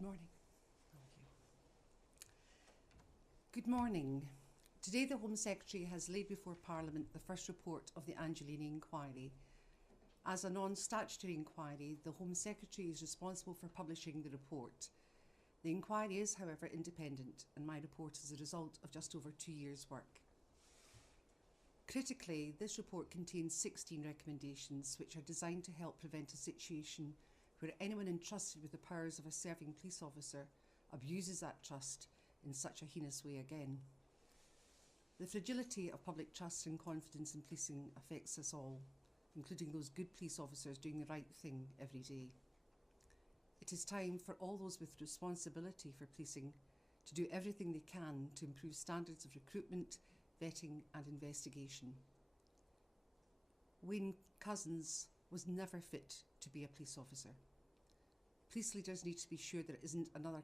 Good morning. Good morning. Today the Home Secretary has laid before Parliament the first report of the Angiolini inquiry. As a non-statutory inquiry, the Home Secretary is responsible for publishing the report. The inquiry is, however, independent, and my report is a result of just over 2 years' work. Critically, this report contains 16 recommendations which are designed to help prevent a situation where anyone entrusted with the powers of a serving police officer abuses that trust in such a heinous way again. The fragility of public trust and confidence in policing affects us all, including those good police officers doing the right thing every day. It is time for all those with responsibility for policing to do everything they can to improve standards of recruitment, vetting and investigation. Wayne Couzens was never fit to be a police officer. Police leaders need to be sure there isn't another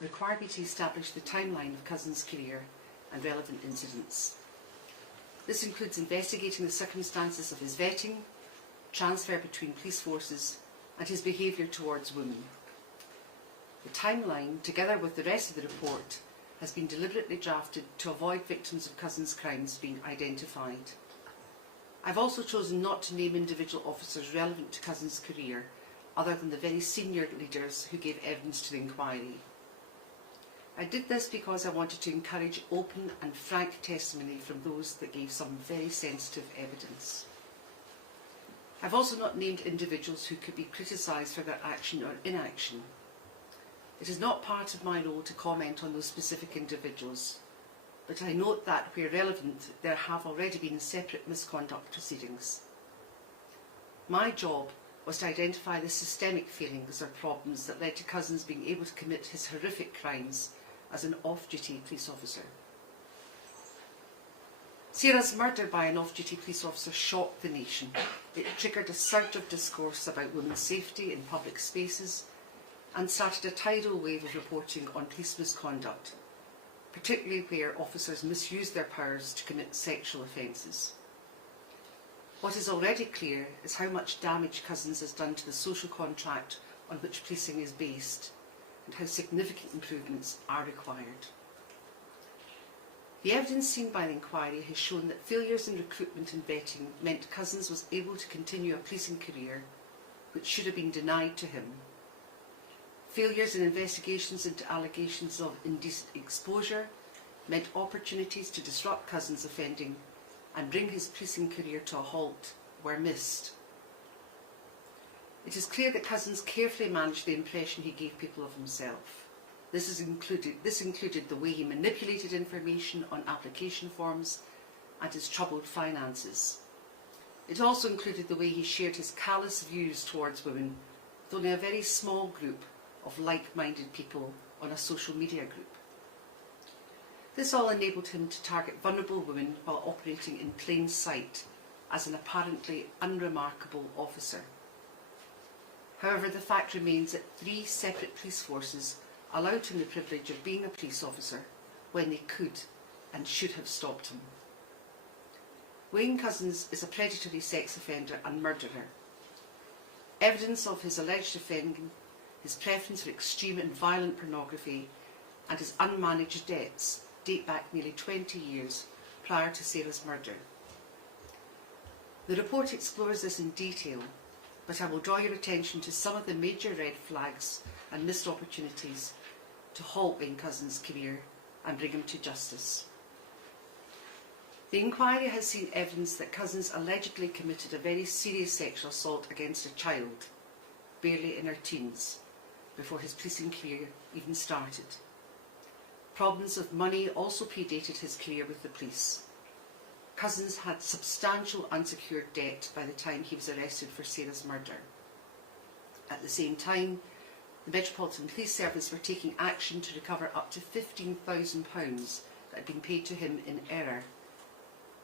require me to establish the timeline of Couzens' career and relevant incidents. This includes investigating the circumstances of his vetting, transfer between police forces and his behaviour towards women. The timeline, together with the rest of the report, has been deliberately drafted to avoid victims of Couzens' crimes being identified. I've also chosen not to name individual officers relevant to Couzens' career other than the very senior leaders who gave evidence to the inquiry. I did this because I wanted to encourage open and frank testimony from those that gave some very sensitive evidence. I've also not named individuals who could be criticised for their action or inaction. It is not part of my role to comment on those specific individuals, but I note that, where relevant, there have already been separate misconduct proceedings. My job was to identify the systemic failings or problems that led to Couzens being able to commit his horrific crimes as an off-duty police officer. Sarah's murder by an off-duty police officer shocked the nation. It triggered a surge of discourse about women's safety in public spaces and started a tidal wave of reporting on police misconduct, particularly where officers misuse their powers to commit sexual offences. What is already clear is how much damage Couzens has done to the social contract on which policing is based, and how significant improvements are required. The evidence seen by the inquiry has shown that failures in recruitment and vetting meant Couzens was able to continue a policing career which should have been denied to him. Failures in investigations into allegations of indecent exposure meant opportunities to disrupt Couzens' offending and bring his policing career to a halt were missed. It is clear that Couzens carefully managed the impression he gave people of himself. This included the way he manipulated information on application forms and his troubled finances. It also included the way he shared his callous views towards women with only a very small group of like-minded people on a social media group. This all enabled him to target vulnerable women while operating in plain sight as an apparently unremarkable officer. However, the fact remains that 3 separate police forces allowed him the privilege of being a police officer when they could and should have stopped him. Wayne Couzens is a predatory sex offender and murderer. Evidence of his alleged offending, his preference for extreme and violent pornography, and his unmanaged debts date back nearly 20 years prior to Sarah's murder. The report explores this in detail, but I will draw your attention to some of the major red flags and missed opportunities to halt Wayne Couzens' career and bring him to justice. The inquiry has seen evidence that Couzens allegedly committed a very serious sexual assault against a child, barely in her teens, before his policing career even started. Problems of money also predated his career with the police. Couzens had substantial unsecured debt by the time he was arrested for Sarah's murder. At the same time, the Metropolitan Police Service were taking action to recover up to £15,000 that had been paid to him in error,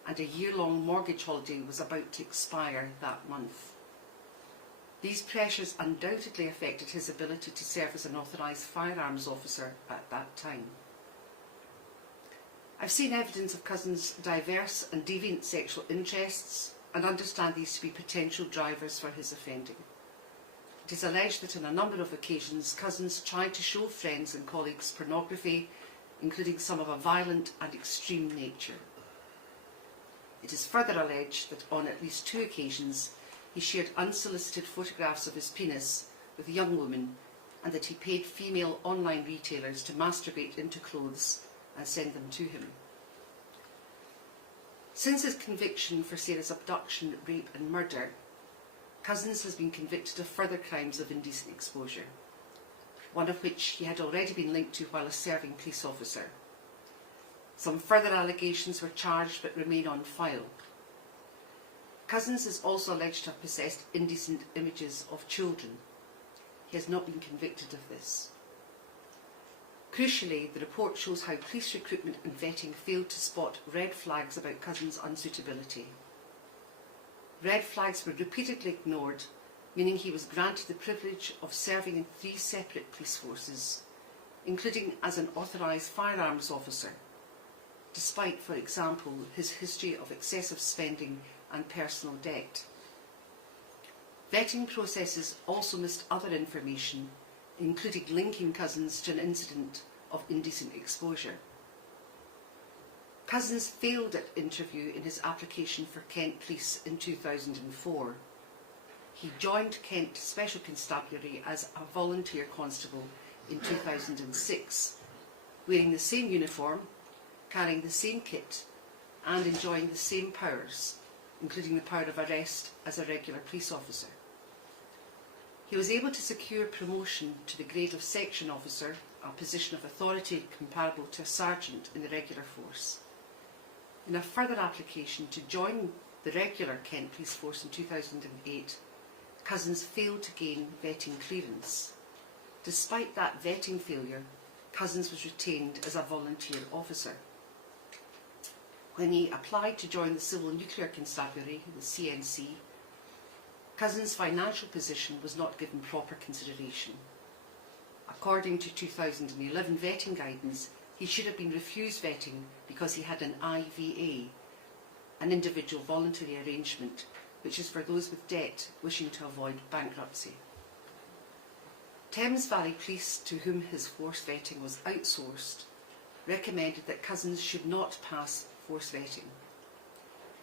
and a year-long mortgage holiday was about to expire that month. These pressures undoubtedly affected his ability to serve as an authorised firearms officer at that time. I've seen evidence of Couzens' diverse and deviant sexual interests and understand these to be potential drivers for his offending. It is alleged that on a number of occasions Couzens tried to show friends and colleagues pornography, including some of a violent and extreme nature. It is further alleged that on at least 2 occasions he shared unsolicited photographs of his penis with a young woman, and that he paid female online retailers to masturbate into clothes and send them to him. Since his conviction for Sarah's abduction, rape and murder, Couzens has been convicted of further crimes of indecent exposure, one of which he had already been linked to while a serving police officer. Some further allegations were charged but remain on file. Couzens is also alleged to have possessed indecent images of children. He has not been convicted of this. Crucially, the report shows how police recruitment and vetting failed to spot red flags about Couzens' unsuitability. Red flags were repeatedly ignored, meaning he was granted the privilege of serving in 3 separate police forces, including as an authorised firearms officer, despite, for example, his history of excessive spending and personal debt. Vetting processes also missed other information, including linking Couzens to an incident of indecent exposure. Couzens failed at interview in his application for Kent Police in 2004. He joined Kent Special Constabulary as a volunteer constable in 2006, wearing the same uniform, carrying the same kit, and enjoying the same powers, including the power of arrest as a regular police officer. He was able to secure promotion to the grade of section officer, a position of authority comparable to a sergeant in the regular force. In a further application to join the regular Kent Police Force in 2008, Couzens failed to gain vetting clearance. Despite that vetting failure, Couzens was retained as a volunteer officer. When he applied to join the Civil Nuclear Constabulary, the CNC, Couzens' financial position was not given proper consideration. According to 2011 vetting guidance, he should have been refused vetting because he had an IVA, an individual voluntary arrangement, which is for those with debt wishing to avoid bankruptcy. Thames Valley Police, to whom his force vetting was outsourced, recommended that Couzens should not pass force vetting.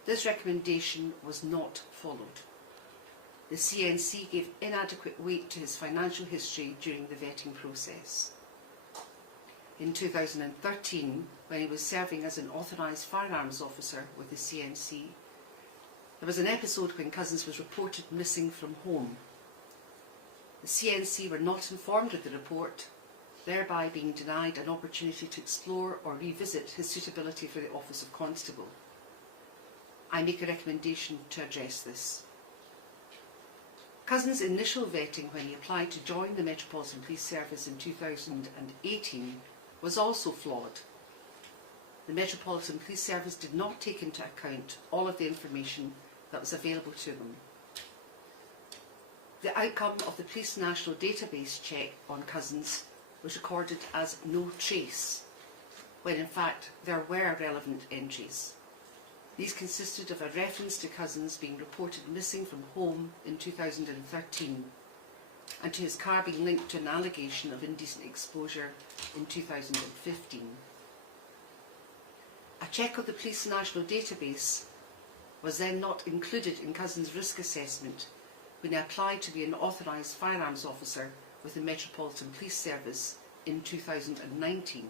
This recommendation was not followed. The CNC gave inadequate weight to his financial history during the vetting process. In 2013, when he was serving as an authorised firearms officer with the CNC, there was an episode when Couzens was reported missing from home. The CNC were not informed of the report, thereby being denied an opportunity to explore or revisit his suitability for the office of constable. I make a recommendation to address this. Couzens' initial vetting when he applied to join the Metropolitan Police Service in 2018 was also flawed. The Metropolitan Police Service did not take into account all of the information that was available to them. The outcome of the Police National Database check on Couzens was recorded as no trace, when in fact there were relevant entries. These consisted of a reference to Couzens being reported missing from home in 2013 and to his car being linked to an allegation of indecent exposure in 2015. A check of the Police National Database was then not included in Couzens' risk assessment when he applied to be an authorised firearms officer with the Metropolitan Police Service in 2019.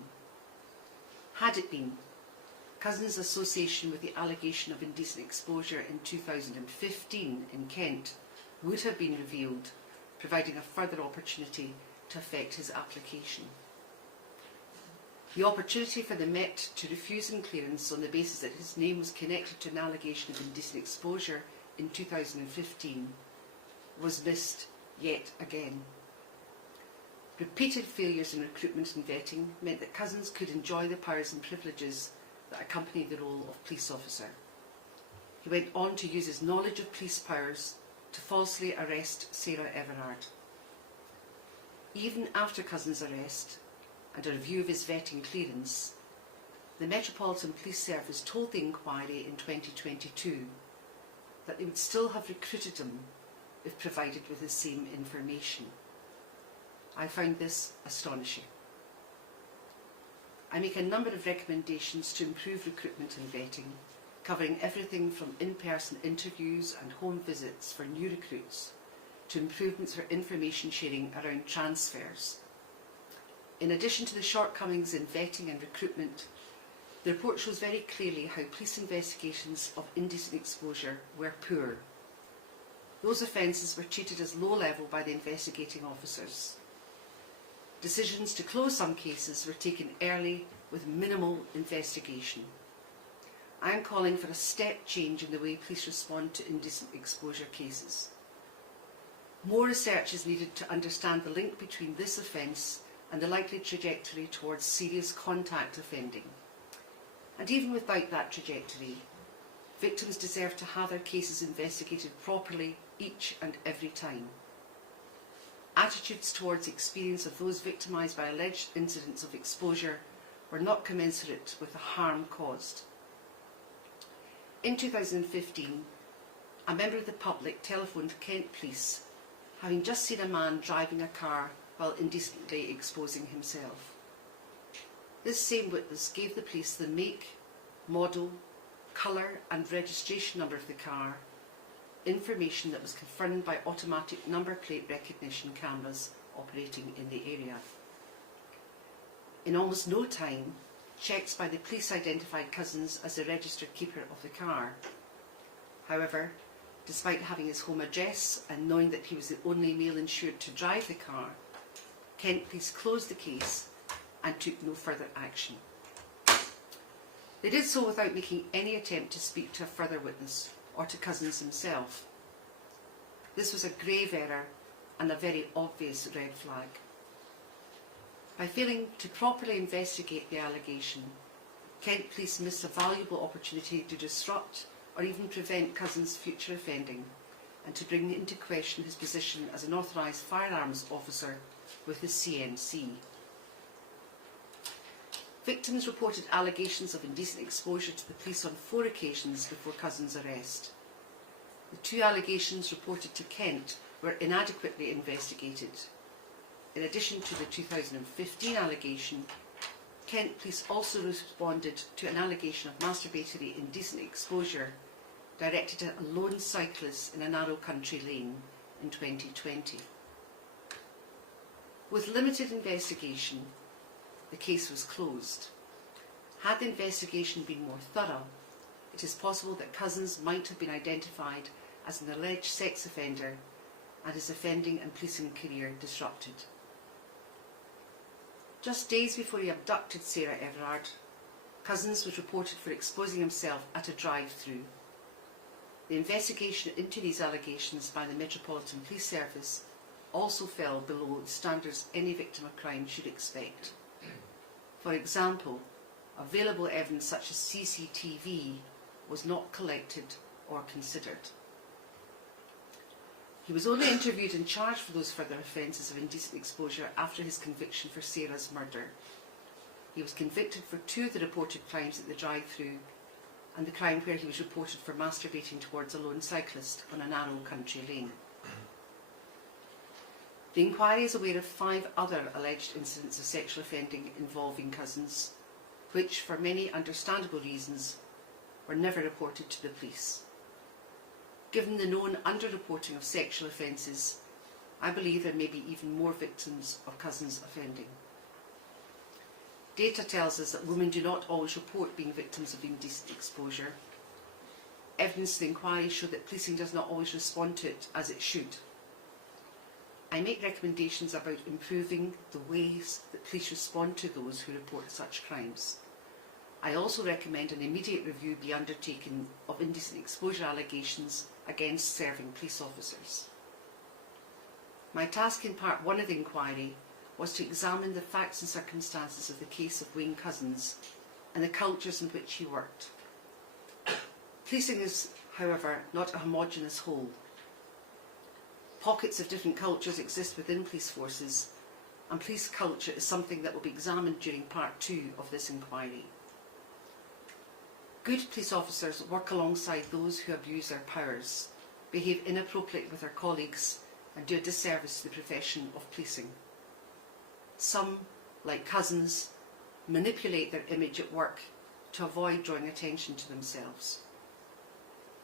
Had it been, Couzens' association with the allegation of indecent exposure in 2015 in Kent would have been revealed, providing a further opportunity to affect his application. The opportunity for the Met to refuse him clearance on the basis that his name was connected to an allegation of indecent exposure in 2015 was missed yet again. Repeated failures in recruitment and vetting meant that Couzens could enjoy the powers and privileges that accompany the role of police officer. He went on to use his knowledge of police powers to falsely arrest Sarah Everard. Even after Couzens' arrest and a review of his vetting clearance, the Metropolitan Police Service told the inquiry in 2022 that they would still have recruited him if provided with the same information. I found this astonishing. I make a number of recommendations to improve recruitment and vetting, covering everything from in-person interviews and home visits for new recruits to improvements for information sharing around transfers. In addition to the shortcomings in vetting and recruitment, the report shows very clearly how police investigations of indecent exposure were poor. Those offences were treated as low level by the investigating officers. Decisions to close some cases were taken early with minimal investigation. I am calling for a step change in the way police respond to indecent exposure cases. More research is needed to understand the link between this offence and the likely trajectory towards serious contact offending. And even without that trajectory, victims deserve to have their cases investigated properly each and every time. Attitudes towards the experience of those victimised by alleged incidents of exposure were not commensurate with the harm caused. In 2015, a member of the public telephoned Kent Police, having just seen a man driving a car while indecently exposing himself. This same witness gave the police the make, model, colour and registration number of the car, information that was confirmed by automatic number plate recognition cameras operating in the area. In almost no time, checks by the police identified Couzens as the registered keeper of the car. However, despite having his home address and knowing that he was the only male insured to drive the car, Kent Police closed the case and took no further action. They did so without making any attempt to speak to a further witness or to Couzens himself. This was a grave error and a very obvious red flag. By failing to properly investigate the allegation, Kent Police missed a valuable opportunity to disrupt or even prevent Couzens' future offending and to bring into question his position as an authorised firearms officer with the CNC. Victims reported allegations of indecent exposure to the police on 4 occasions before Couzens' arrest. The 2 allegations reported to Kent were inadequately investigated. In addition to the 2015 allegation, Kent Police also responded to an allegation of masturbatory indecent exposure directed at a lone cyclist in a narrow country lane in 2020. With limited investigation, the case was closed. Had the investigation been more thorough, it is possible that Couzens might have been identified as an alleged sex offender and his offending and policing career disrupted. Just days before he abducted Sarah Everard, Couzens was reported for exposing himself at a drive-through. The investigation into these allegations by the Metropolitan Police Service also fell below the standards any victim of crime should expect. For example, available evidence such as CCTV was not collected or considered. He was only interviewed and charged for those further offences of indecent exposure after his conviction for Sarah's murder. He was convicted for 2 of the reported crimes at the drive-through and the crime where he was reported for masturbating towards a lone cyclist on a narrow country lane. The inquiry is aware of 5 other alleged incidents of sexual offending involving Couzens, which, for many understandable reasons, were never reported to the police. Given the known underreporting of sexual offences, I believe there may be even more victims of Couzens offending. Data tells us that women do not always report being victims of indecent exposure. Evidence of the inquiry show that policing does not always respond to it as it should. I make recommendations about improving the ways that police respond to those who report such crimes. I also recommend an immediate review be undertaken of indecent exposure allegations against serving police officers. My task in part 1 of the inquiry was to examine the facts and circumstances of the case of Wayne Couzens and the cultures in which he worked. Policing is, however, not a homogeneous whole. Pockets of different cultures exist within police forces, and police culture is something that will be examined during part 2 of this inquiry. Good police officers work alongside those who abuse their powers, behave inappropriately with their colleagues, and do a disservice to the profession of policing. Some, like Couzens, manipulate their image at work to avoid drawing attention to themselves.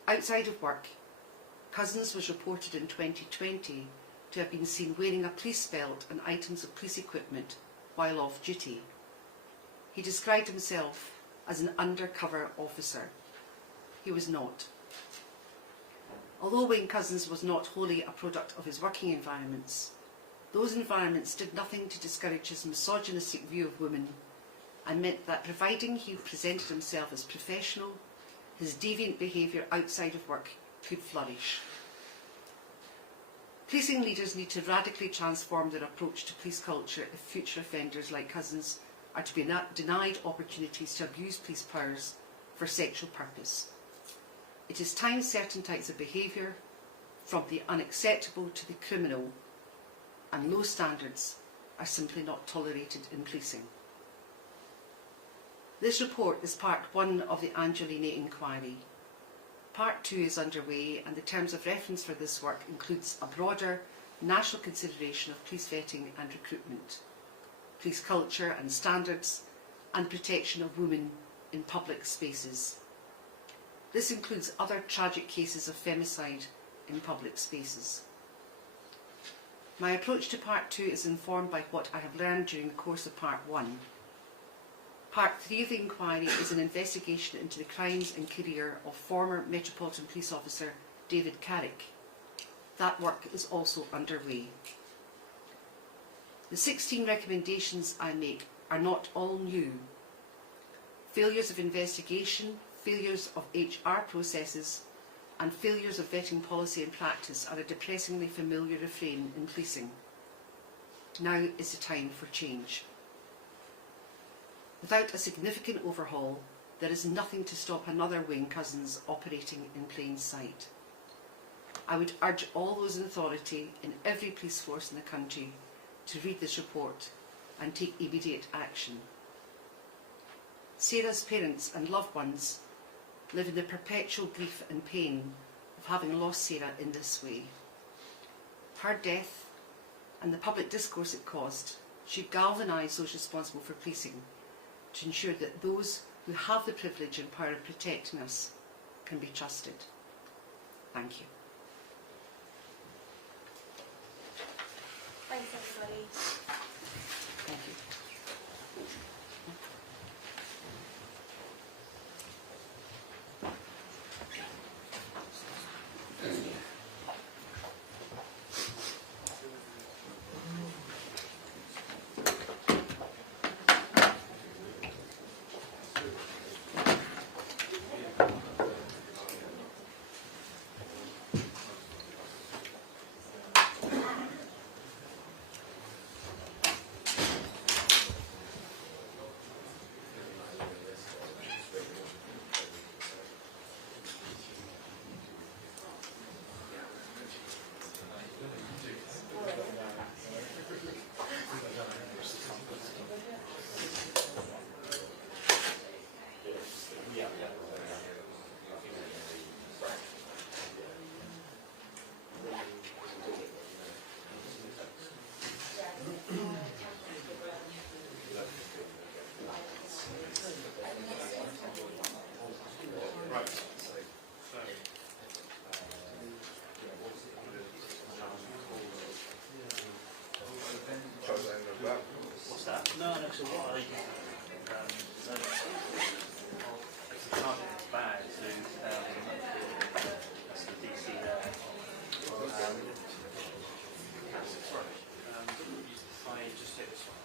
Outside of work, Couzens was reported in 2020 to have been seen wearing a police belt and items of police equipment while off duty. He described himself as an undercover officer. He was not. Although Wayne Couzens was not wholly a product of his working environments, those environments did nothing to discourage his misogynistic view of women and meant that providing he presented himself as professional, his deviant behaviour outside of work could flourish. Policing leaders need to radically transform their approach to police culture if future offenders like Couzens are to be denied opportunities to abuse police powers for sexual purpose. It is time certain types of behaviour, from the unacceptable to the criminal, and low standards are simply not tolerated in policing. This report is part 1 of the Angiolini inquiry. Part 2 is underway, and the terms of reference for this work includes a broader national consideration of police vetting and recruitment, police culture and standards, and protection of women in public spaces. This includes other tragic cases of femicide in public spaces. My approach to part 2 is informed by what I have learned during the course of part 1. Part 3 of the inquiry is an investigation into the crimes and career of former Metropolitan Police Officer David Carrick. That work is also underway. The 16 recommendations I make are not all new. Failures of investigation, failures of HR processes, and failures of vetting policy and practice are a depressingly familiar refrain in policing. Now is the time for change. Without a significant overhaul, there is nothing to stop another Wayne Couzens operating in plain sight. I would urge all those in authority in every police force in the country to read this report and take immediate action. Sarah's parents and loved ones live in the perpetual grief and pain of having lost Sarah in this way. Her death and the public discourse it caused should galvanise those responsible for policing to ensure that those who have the privilege and power of protecting us can be trusted. Thank you. Thanks, everybody. Thank you. satisfied.